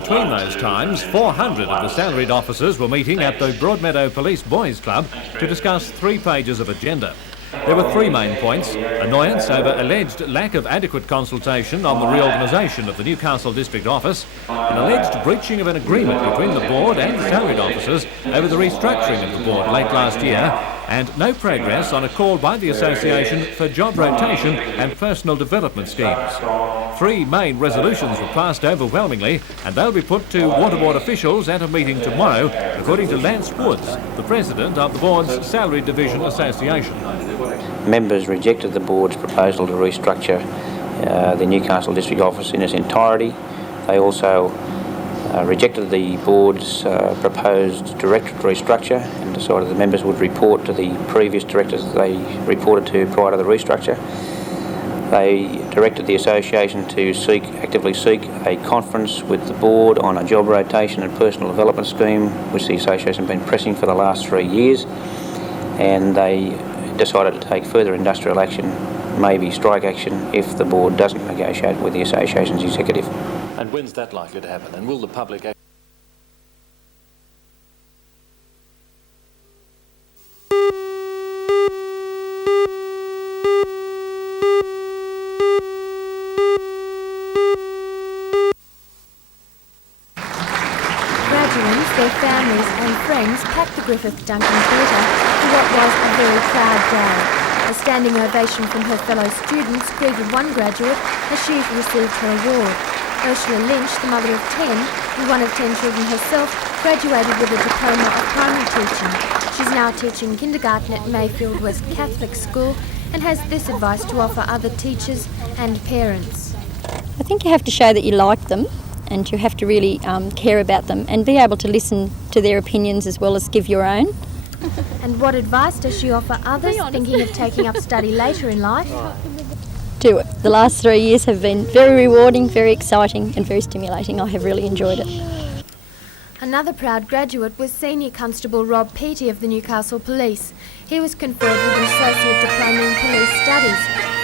between those times, 400 of the salaried officers were meeting at the Broadmeadow Police Boys Club to discuss 3 pages of agenda. There were 3 main points: annoyance over alleged lack of adequate consultation on the reorganisation of the Newcastle District Office, an alleged breaching of an agreement between the board and salaried officers over the restructuring of the board late last year, and no progress on a call by the association for job rotation and personal development schemes. 3 main resolutions were passed overwhelmingly, and they'll be put to Water Board officials at a meeting tomorrow, according to Lance Woods, the president of the board's Salaried Division Association. Members rejected the board's proposal to restructure the Newcastle District Office in its entirety. They also rejected the board's proposed directorate restructure and decided the members would report to the previous directors they reported to prior to the restructure. They directed the association to actively seek a conference with the board on a job rotation and personal development scheme, which the association has been pressing for the last 3 years, and they decided to take further industrial action, maybe strike action, if the board doesn't negotiate with the association's executive. And when's that likely to happen? And will the public... Graduates, their families and friends packed the Griffith Duncan Theatre for what was a very proud day. A standing ovation from her fellow students greeted one graduate as she received her award. Ursula Lynch, the mother of 10 and one of 10 children herself, graduated with a diploma of primary teaching. She's now teaching kindergarten at Mayfield West Catholic School and has this advice to offer other teachers and parents. I think you have to show that you like them, and you have to really care about them and be able to listen to their opinions as well as give your own. And what advice does she offer others thinking of taking up study later in life? Do it. The last 3 years have been very rewarding, very exciting and very stimulating. I have really enjoyed it. Another proud graduate was Senior Constable Rob Peaty of the Newcastle Police. He was conferred with an Associate Diploma in Police Studies.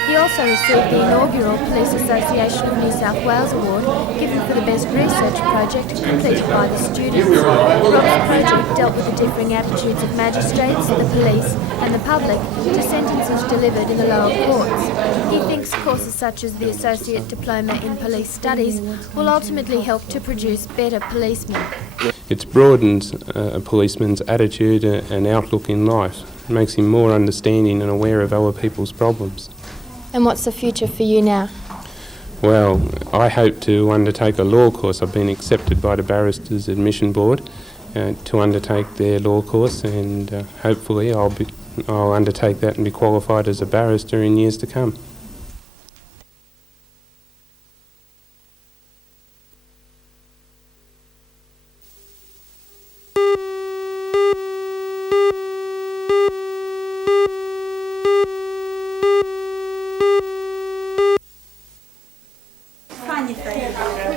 He also received the inaugural Police Association of New South Wales Award, given for the best research project completed by the students. Rob's project dealt with the differing attitudes of magistrates, the police and the public to sentences delivered in the lower courts. He thinks courses such as the Associate Diploma in Police Studies will ultimately help to produce better policemen. It's broadened a policeman's attitude and outlook in life. It makes him more understanding and aware of other people's problems. And what's the future for you now? Well, I hope to undertake a law course. I've been accepted by the Barristers Admission Board to undertake their law course, and hopefully I'll undertake that and be qualified as a barrister in years to come.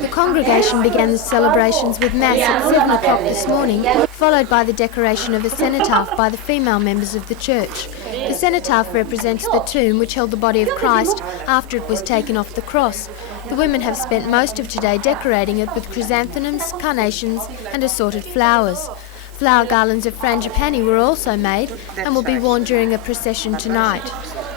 The congregation began the celebrations with Mass at 7 o'clock this morning, followed by the decoration of a cenotaph by the female members of the church. The cenotaph represents the tomb which held the body of Christ after it was taken off the cross. The women have spent most of today decorating it with chrysanthemums, carnations and assorted flowers. Flower garlands of frangipani were also made and will be worn during a procession tonight.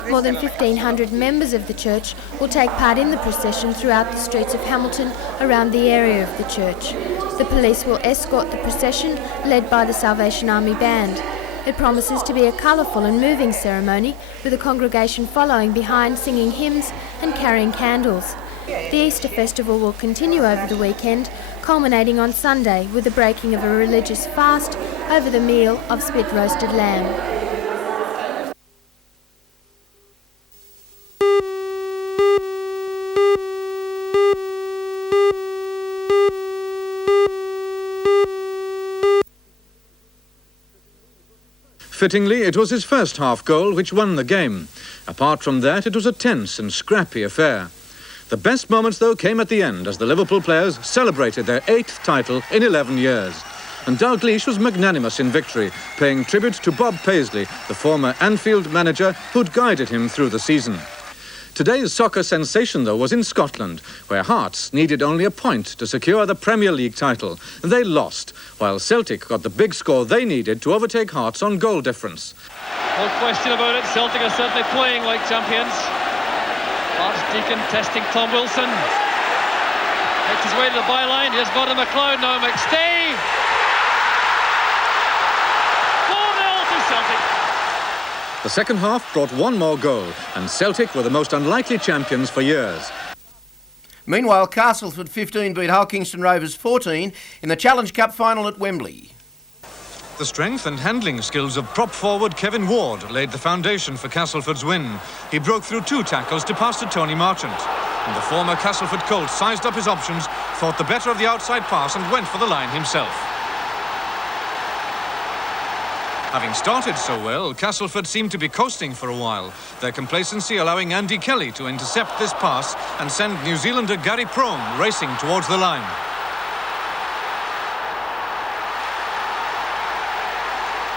More than 1,500 members of the church will take part in the procession throughout the streets of Hamilton around the area of the church. The police will escort the procession, led by the Salvation Army Band. It promises to be a colourful and moving ceremony, with the congregation following behind singing hymns and carrying candles. The Easter festival will continue over the weekend, culminating on Sunday with the breaking of a religious fast over the meal of spit roasted lamb. Fittingly, it was his first half goal which won the game. Apart from that, it was a tense and scrappy affair. The best moments, though, came at the end as the Liverpool players celebrated their 8th title in 11 years. And Dalgleish was magnanimous in victory, paying tribute to Bob Paisley, the former Anfield manager who'd guided him through the season. Today's soccer sensation, though, was in Scotland, where Hearts needed only a point to secure the Premier League title. They lost, while Celtic got the big score they needed to overtake Hearts on goal difference. No question about it, Celtic are certainly playing like champions. Archdeacon testing Tom Wilson. Makes his way to the byline. Here's Gordon McLeod now. McStay. 4-0 to Celtic. The second half brought one more goal, and Celtic were the most unlikely champions for years. Meanwhile, Castleford 15 beat Hull Kingston Rovers 14 in the Challenge Cup final at Wembley. The strength and handling skills of prop forward Kevin Ward laid the foundation for Castleford's win. He broke through 2 tackles to pass to Tony Marchant. And the former Castleford Colt sized up his options, thought the better of the outside pass and went for the line himself. Having started so well, Castleford seemed to be coasting for a while, their complacency allowing Andy Kelly to intercept this pass and send New Zealander Gary Prome racing towards the line.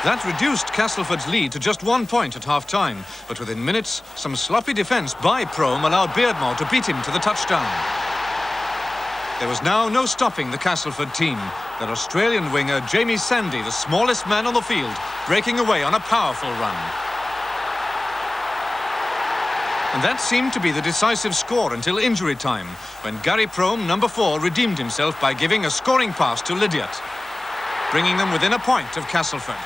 That reduced Castleford's lead to just 1 point at half-time, but within minutes, some sloppy defence by Prome allowed Beardmore to beat him to the touchdown. There was now no stopping the Castleford team. Their Australian winger, Jamie Sandy, the smallest man on the field, breaking away on a powerful run. And that seemed to be the decisive score until injury time, when Gary Prome, number 4, redeemed himself by giving a scoring pass to Lydiat, bringing them within a point of Castleford.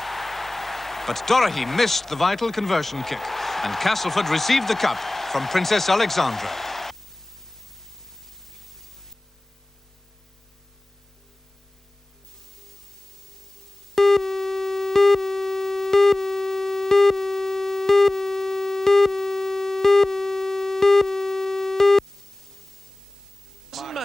But Dorahy missed the vital conversion kick, and Castleford received the cup from Princess Alexandra.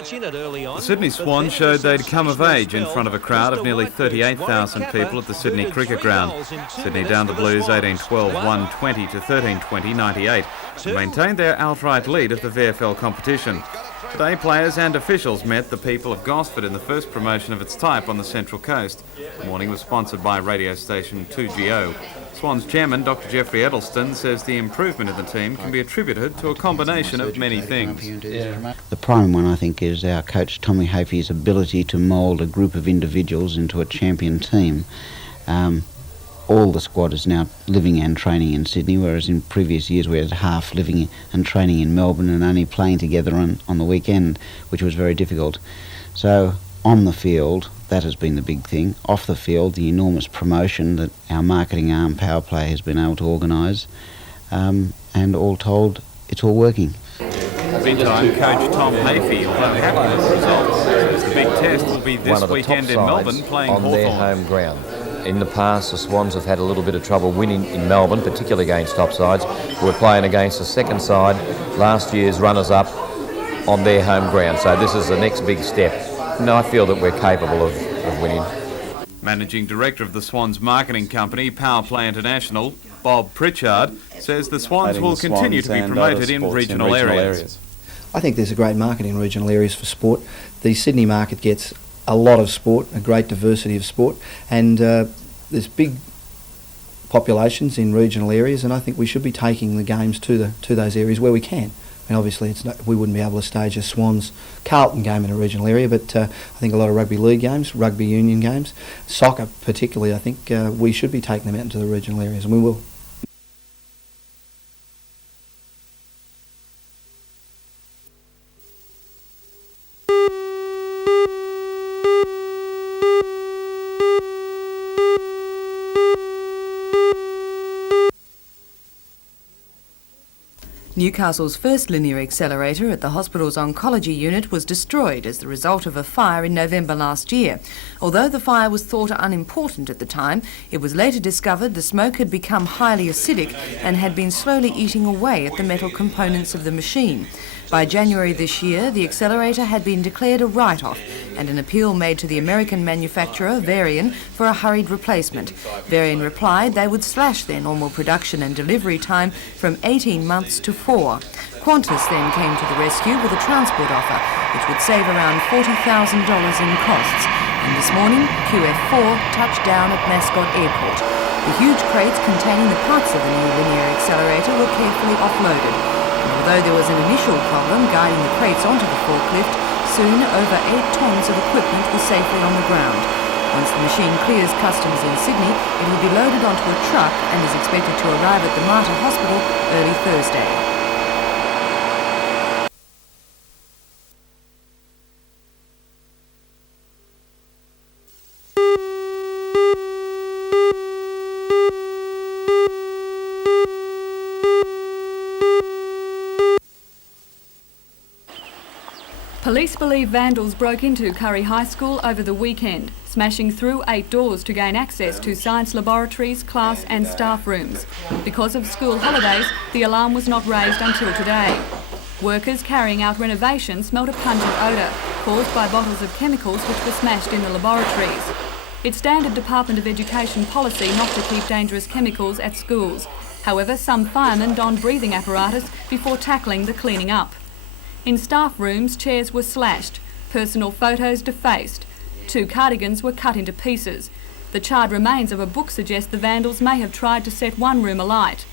The Sydney Swans showed they'd come of age in front of a crowd of nearly 38,000 people at the Sydney Cricket Ground. Sydney downed the Blues 18-12, 120 to 13-20, 98, and maintained their outright lead of the VFL competition. Today, players and officials met the people of Gosford in the first promotion of its type on the Central Coast. The morning was sponsored by radio station 2GO. Swans chairman Dr Geoffrey Edelston says the improvement in the team can be attributed to a combination of many things. The prime one, I think, is our coach Tommy Hafey's ability to mould a group of individuals into a champion team. All the squad is now living and training in Sydney, whereas in previous years we had half living and training in Melbourne and only playing together on the weekend, which was very difficult. So on the field, that has been the big thing. Off the field, the enormous promotion that our marketing arm Power Play has been able to organise, and all told, it's all working. Meantime, coach Tom Hafey, although happy with the results, says the big test will be this weekend in Melbourne playing on their home ground. In the past, the Swans have had a little bit of trouble winning in Melbourne, particularly against top sides. We're playing against the second side, last year's runners-up, on their home ground. So this is the next big step. No, I feel that we're capable of winning. Managing Director of the Swans marketing company, Power Play International, Bob Pritchard, says the Swans will continue to be promoted in regional areas. I think there's a great market in regional areas for sport. The Sydney market gets a lot of sport, a great diversity of sport, and there's big populations in regional areas, and I think we should be taking the games to those areas where we can. I mean, obviously, we wouldn't be able to stage a Swans Carlton game in a regional area, but I think a lot of rugby league games, rugby union games, soccer particularly, I think we should be taking them out into the regional areas, and we will. Newcastle's first linear accelerator at the hospital's oncology unit was destroyed as the result of a fire in November last year. Although the fire was thought unimportant at the time, it was later discovered the smoke had become highly acidic and had been slowly eating away at the metal components of the machine. By January this year, the accelerator had been declared a write-off and an appeal made to the American manufacturer, Varian, for a hurried replacement. Varian replied they would slash their normal production and delivery time from 18 months to 4. Qantas then came to the rescue with a transport offer, which would save around $40,000 in costs. And this morning, QF4 touched down at Mascot Airport. The huge crates containing the parts of the new linear accelerator were carefully offloaded. Although there was an initial problem guiding the crates onto the forklift, soon over 8 tonnes of equipment were safely on the ground. Once the machine clears customs in Sydney, it will be loaded onto a truck and is expected to arrive at the Mater Hospital early Thursday. Police believe vandals broke into Kurri High School over the weekend, smashing through 8 doors to gain access to science laboratories, class and staff rooms. Because of school holidays, the alarm was not raised until today. Workers carrying out renovations smelt a pungent odour caused by bottles of chemicals which were smashed in the laboratories. It's standard Department of Education policy not to keep dangerous chemicals at schools. However, some firemen donned breathing apparatus before tackling the cleaning up. In staff rooms, chairs were slashed, personal photos defaced. 2 cardigans were cut into pieces. The charred remains of a book suggest the vandals may have tried to set one room alight.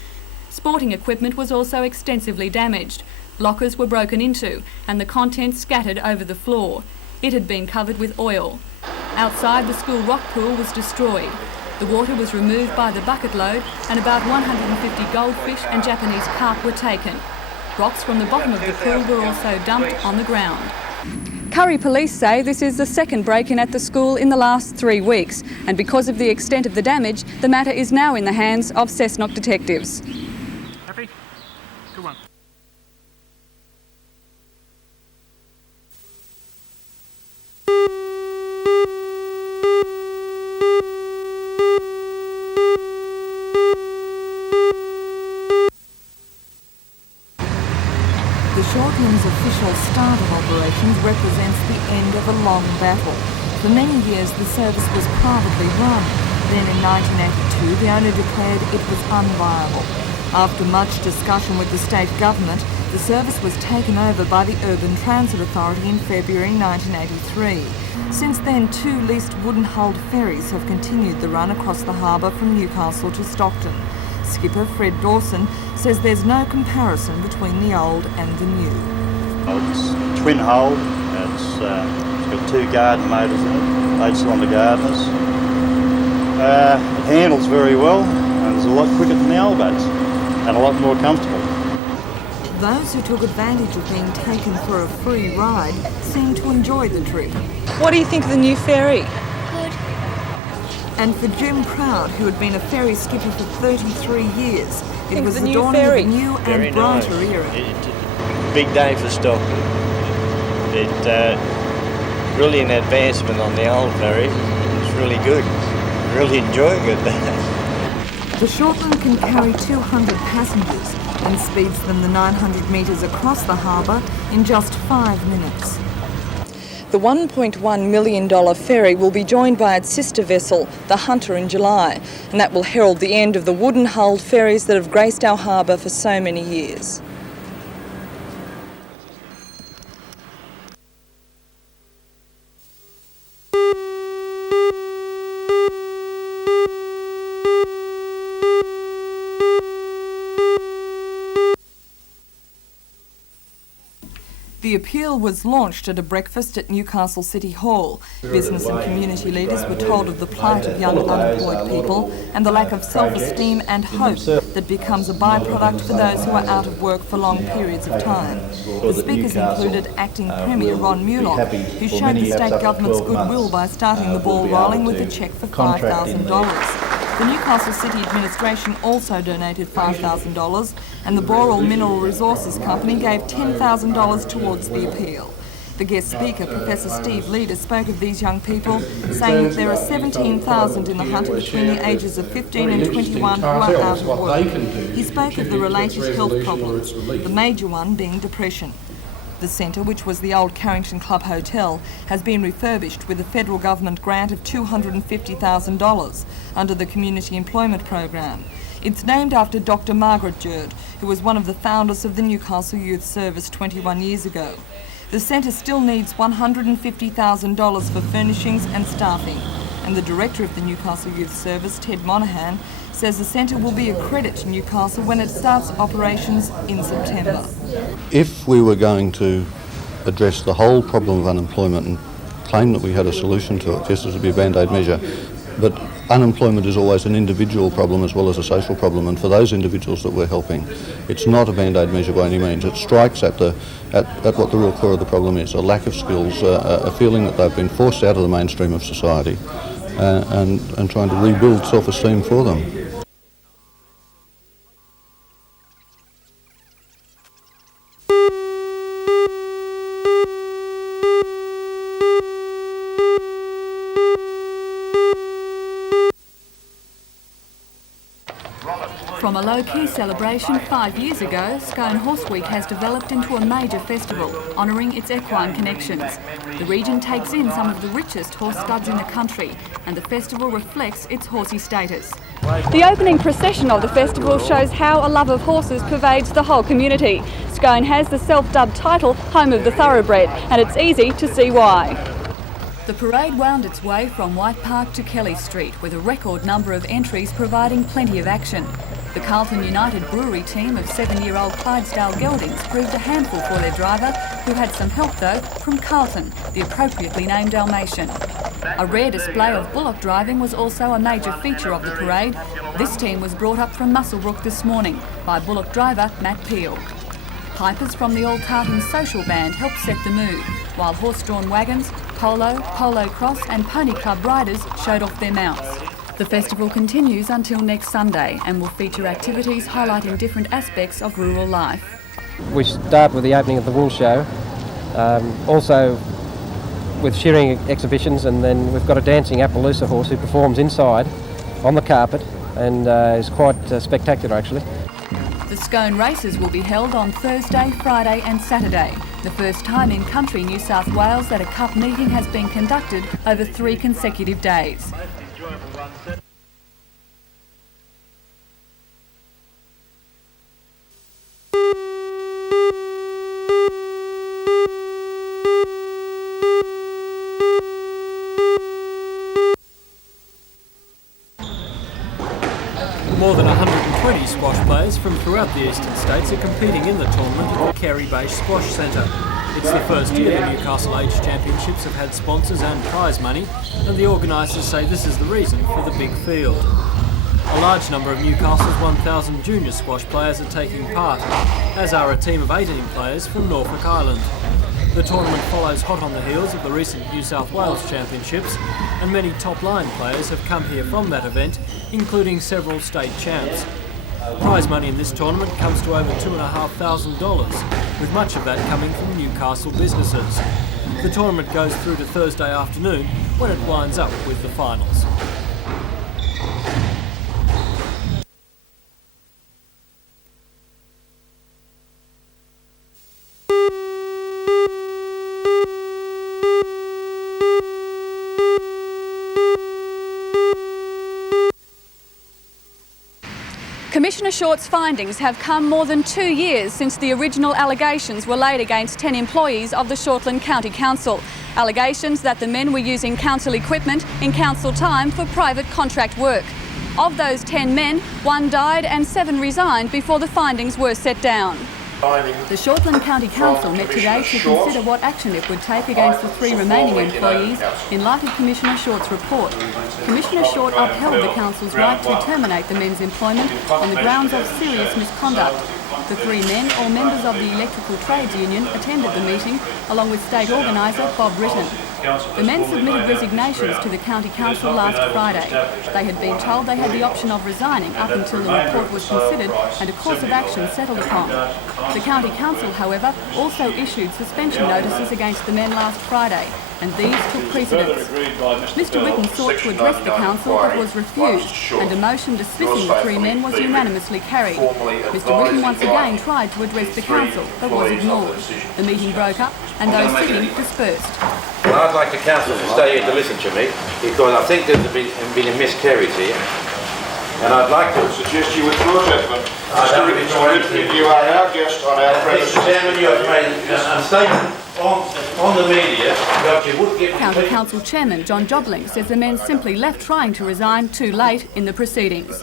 Sporting equipment was also extensively damaged. Lockers were broken into and the contents scattered over the floor. It had been covered with oil. Outside, the school rock pool was destroyed. The water was removed by the bucket load and about 150 goldfish and Japanese carp were taken. Rocks from the bottom of the pool were also dumped on the ground. Kurri police say this is the second break-in at the school in the last 3 weeks, and because of the extent of the damage, the matter is now in the hands of Cessnock detectives. Happy? Good one. The Shortland's official start of operations represents the end of a long battle. For many years the service was privately run. Then in 1982 the owner declared it was unviable. After much discussion with the state government, the service was taken over by the Urban Transit Authority in February 1983. Since then, 2 leased wooden-hulled ferries have continued the run across the harbour from Newcastle to Stockton. Skipper Fred Dawson says there's no comparison between the old and the new. It's twin hull, it's got 2 garden motors in it, 8-cylinder gardeners. It handles very well and it's a lot quicker than the old boats and a lot more comfortable. Those who took advantage of being taken for a free ride seem to enjoy the trip. What do you think of the new ferry? And for Jim Proud, who had been a ferry skipper for 33 years, it was the new dawning ferry. of a new Very and brighter nice. era. Big day for Stockton. Brilliant advancement on the old ferry. It's really good. Really enjoying it. The Shortland can carry 200 passengers and speeds them the 900 metres across the harbour in just 5 minutes. The $1.1 million ferry will be joined by its sister vessel, the Hunter, in July, and that will herald the end of the wooden-hulled ferries that have graced our harbour for so many years. The appeal was launched at a breakfast at Newcastle City Hall. Business and community leaders were told of the plight of young unemployed people and the lack of self-esteem and hope that becomes a byproduct for those who are out of work for long periods of time. The speakers included Acting Premier Ron Mulock, who showed the state government's goodwill by starting the ball rolling with a cheque for $5,000. The Newcastle City Administration also donated $5,000 and the Boral Mineral Resources Company gave $10,000 towards the appeal. The guest speaker, Professor Steve Leader, spoke of these young people, saying that there are 17,000 in the Hunter between the ages of 15 and 21 who are out of work. He spoke of the related health problems, the major one being depression. The centre, which was the old Carrington Club Hotel, has been refurbished with a federal government grant of $250,000 under the Community Employment Program. It's named after Dr. Margaret Jurd, who was one of the founders of the Newcastle Youth Service 21 years ago. The centre still needs $150,000 for furnishings and staffing, and the director of the Newcastle Youth Service, Ted Monaghan, says the centre will be a credit to Newcastle when it starts operations in September. If we were going to address the whole problem of unemployment and claim that we had a solution to it, yes, this would be a band-aid measure, but unemployment is always an individual problem as well as a social problem, and for those individuals that we're helping, it's not a band-aid measure by any means. It strikes at what the real core of the problem is, a lack of skills, a feeling that they've been forced out of the mainstream of society, and trying to rebuild self-esteem for them. From a low-key celebration 5 years ago, Scone Horse Week has developed into a major festival, honouring its equine connections. The region takes in some of the richest horse studs in the country, and the festival reflects its horsey status. The opening procession of the festival shows how a love of horses pervades the whole community. Scone has the self-dubbed title, Home of the Thoroughbred, and it's easy to see why. The parade wound its way from White Park to Kelly Street, with a record number of entries providing plenty of action. The Carlton United Brewery team of 7-year-old Clydesdale geldings proved a handful for their driver, who had some help though from Carlton, the appropriately named Dalmatian. A rare display of bullock driving was also a major feature of the parade. This team was brought up from Muswellbrook this morning by bullock driver Matt Peel. Pipers from the All Carlton Social Band helped set the mood, while horse-drawn wagons, polo, polo cross and pony club riders showed off their mounts. The festival continues until next Sunday and will feature activities highlighting different aspects of rural life. We start with the opening of the wool show, also with shearing exhibitions, and then we've got a dancing Appaloosa horse who performs inside on the carpet and is quite spectacular actually. The Scone races will be held on Thursday, Friday and Saturday, the first time in country New South Wales that a cup meeting has been conducted over 3 consecutive days. More than 120 squash players from throughout the eastern states are competing in the tournament at the Kerry-based Squash Centre. It's the first year the Newcastle Age Championships have had sponsors and prize money, and the organisers say this is the reason for the big field. A large number of Newcastle's 1,000 junior squash players are taking part, as are a team of 18 players from Norfolk Island. The tournament follows hot on the heels of the recent New South Wales Championships, and many top-line players have come here from that event, including several state champs. Prize money in this tournament comes to over $2,500, with much of that coming from Newcastle businesses. The tournament goes through to Thursday afternoon, when it winds up with the finals. Commissioner Short's findings have come more than 2 years since the original allegations were laid against 10 employees of the Shortland County Council. Allegations that the men were using council equipment in council time for private contract work. Of those 10 men, 1 died and 7 resigned before the findings were set down. The Shortland County Council met today to consider what action it would take against the 3 remaining employees in light of Commissioner Short's report. Commissioner Short upheld the Council's right to terminate the men's employment on the grounds of serious misconduct. The 3 men, all members of the Electrical Trades Union, attended the meeting, along with State Organiser Bob Britton. The men submitted resignations to the County Council last Friday. They had been told they had the option of resigning up until the report was considered and a course of action settled upon. The County Council, however, also issued suspension notices against the men last Friday, and these took precedence. Mr Britton sought to address the Council but was refused, and a motion dismissing the 3 men was unanimously carried. Mr Britton once again tried to address the Council but was ignored. The meeting broke up and those sitting dispersed. Well, I'd like the Council to stay here to listen to me, because I think there's been a miscarriage here. And I'd like to suggest you withdraw, gentlemen. Mr. Ritton, you are our guest on our premises. Mr. Chairman, you have made a statement on the media that you would give... County Council Chairman John Jobling says the men simply left trying to resign too late in the proceedings.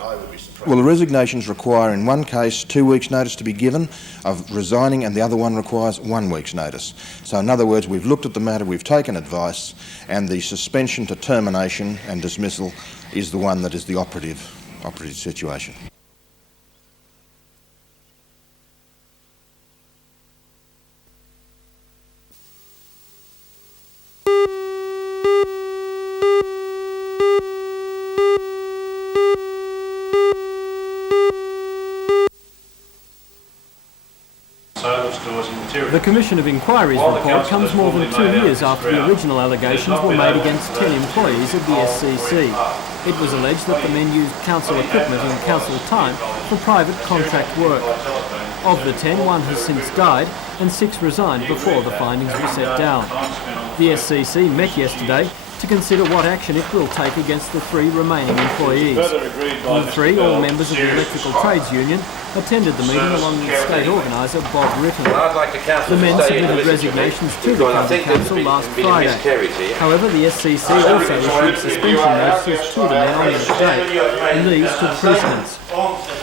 Well, the resignations require, in one case, 2 weeks' notice to be given of resigning, and the other one requires 1 week's notice. So, in other words, we've looked at the matter, we've taken advice, and the suspension to termination and dismissal is the one that is the operative situation. The Commission of Inquiry's report comes more than 2 years after the original allegations were made against 10 employees of the SCC. It was alleged that the men used council equipment in council time for private contract work. Of the 10, 1 has since died and 6 resigned before the findings were set down. The SCC met yesterday to consider what action it will take against the 3 remaining employees. The 3, all members of the Electrical Trades Union, attended the meeting along with state organiser Bob Ritten. The men submitted resignations to the County Council last Friday. However, the SCC also issued suspension notices to the men on that date, and these took precedence.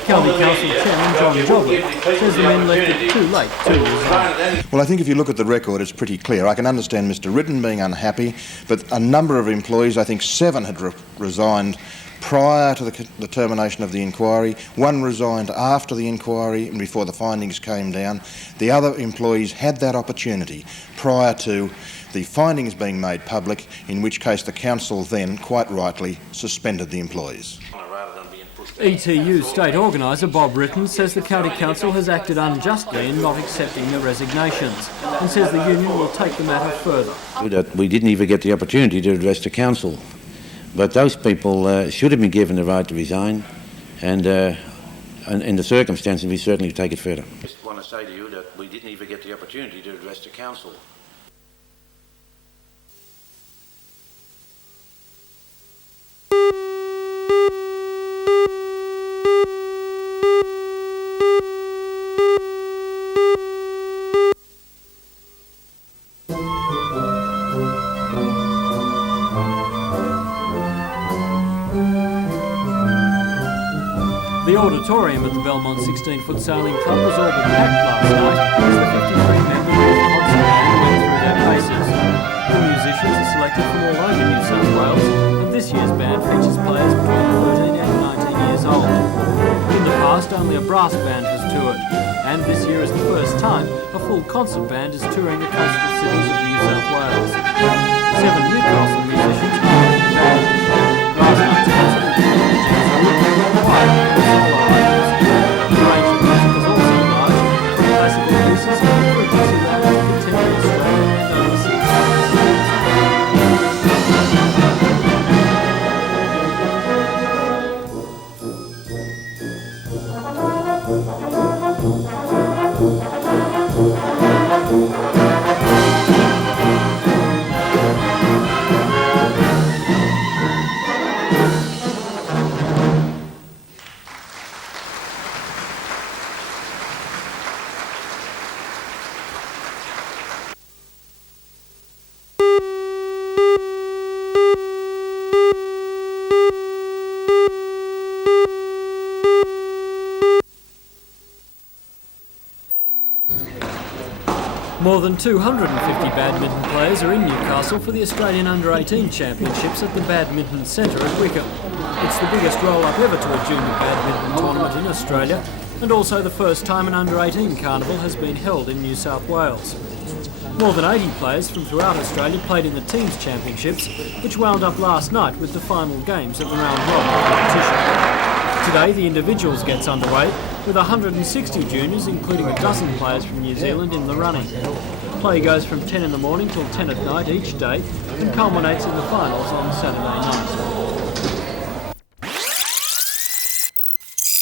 County Council Chairman John Jobling says the men left it too late to resign. Well, I think if you look at the record, it's pretty clear. I can understand Mr. Ritten being unhappy, but a number of employees, I think 7 had resigned prior to the termination of the inquiry. 1 resigned after the inquiry and before the findings came down. The other employees had that opportunity prior to the findings being made public, in which case the council then, quite rightly, suspended the employees. ETU state organiser Bob Ritten says the County Council has acted unjustly in not accepting the resignations, and says the union will take the matter further. That we didn't even get the opportunity to address the council, but those people should have been given the right to resign, and in the circumstances we certainly take it further. I just want to say to you that we didn't even get the opportunity to address the council. The auditorium at the Belmont 16-foot sailing club was all but packed last night as the 53-member concert band went through their paces. The musicians are selected from all over New South Wales, and this year's band features players between 13 and 19 years old. In the past, only a brass band has toured, and this year is the first time a full concert band is touring the coastal cities of New South Wales. 7 Newcastle musicians are in the band. Last night's concert was quiet. More than 250 badminton players are in Newcastle for the Australian Under-18 Championships at the Badminton Centre at Wickham. It's the biggest roll-up ever to a junior badminton tournament in Australia, and also the first time an Under-18 carnival has been held in New South Wales. More than 80 players from throughout Australia played in the Teams Championships, which wound up last night with the final games at the round-robin competition. Today, the individuals gets underway, with 160 juniors, including a dozen players from New Zealand, in the running. Play goes from 10 in the morning till 10 at night each day and culminates in the finals on Saturday night.